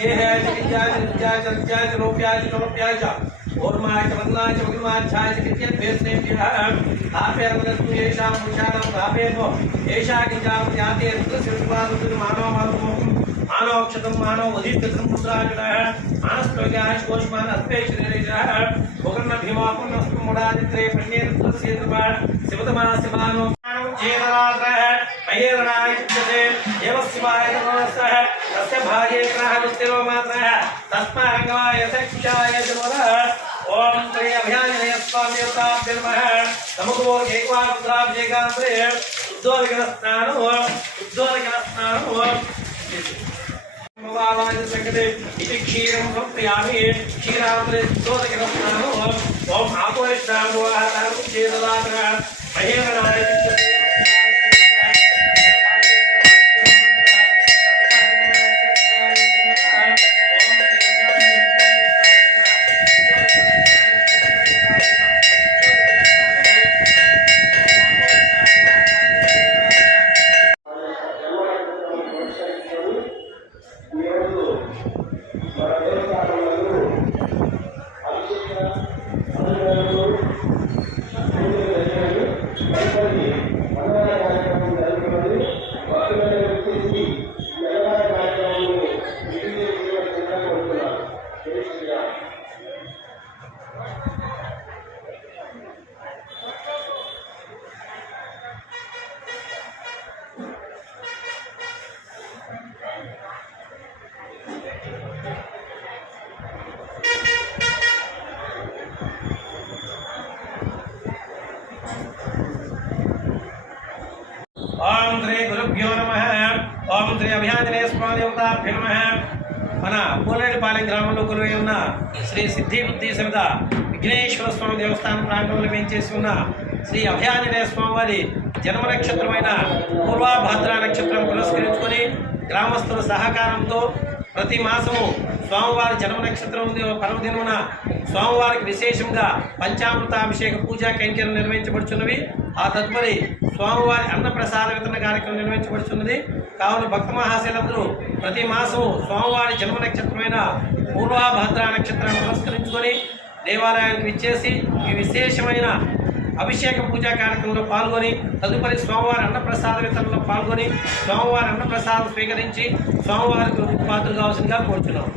गेहाय चिकित्साय चिकित्साय चिकित्साय रोप्याय रोप्याय ओर्माय वदनाय वदनाच्छाय चिकित्साय भेषने तापेरमनस्तु येषां पुरुषाणां तापेनो येषा किंचां याते रुद्रशिवस्वादुर मानव मानवक्षतं मानव वधिष्ठतं पुत्राजनः मानस्त्वगाय कोशमान अस्ते शरीरः भोगन्न भीमापुन्नस्तु मुडादित्रे पण्येन्द्रस्य कृपा शिवतमासिमानो चेतनात्रः अयेरणाय चित्ते देवशिवाय नमः तस्य भागे ग्रहमुत्तिरो मात्रः तस्मारंगवाय सक्षाय नमः ओम श्री अभयाय स्वामी देवताभ्यो नमः नमो एकवार रुद्राभिषेकांते उद्दोलकस्नानो मवावाज संगते इति क्षीरं समर्पयामि क्षीरामृते उद्दोलकस्नानो ओम आपोष्टामो आहारं चेतनात्रः अयेरणाय चित्ते ओम श्री गुरुभ्यो नमः ओम श्री अभयाञ्जनेय स्वामी देवताभ्यो नमः మన పోలేటిపాలెం గ్రామంలో కొలువై ఉన్న శ్రీ సిద్ధి బుద్ధి సమేత విఘ్నేశ్వర స్వామి దేవస్థానం ప్రాంగణంలో వేంచేసి ఉన్న శ్రీ అభయాञ्जनेయ స్వామి వారి జన్మ నక్షత్రమైన పూర్వభాద్ర నక్షత్రం పురస్కరించుకొని గ్రామస్తుల సహకారంతో ప్రతి మాసము స్వామివారి జన్మ నక్షత్రం పర్వదినమున స్వామివారికి విశేషంగా పంచామృతాభిషేక పూజా కైంకర్యం నిర్వహించబడుచున్నవి. ఆ తదుపరి స్వామివారి అన్నప్రసాద వితరణ కార్యక్రమం నిర్వహించబడుతున్నది. కావున భక్త మహాశైలందరూ ప్రతి మాసము స్వామివారి జన్మ నక్షత్రమైన పూర్వభద్ర నక్షత్రాన్ని పురస్కరించుకొని దేవాలయానికి విచ్చేసి ఈ విశేషమైన అభిషేక పూజా కార్యక్రమంలో పాల్గొని తదుపరి స్వామివారి అన్నప్రసాద వితరణలో పాల్గొని స్వామివారి అన్నప్రసాదం స్వీకరించి స్వామివారికి పాత్రలు కావాల్సిందిగా కోరుతున్నాం.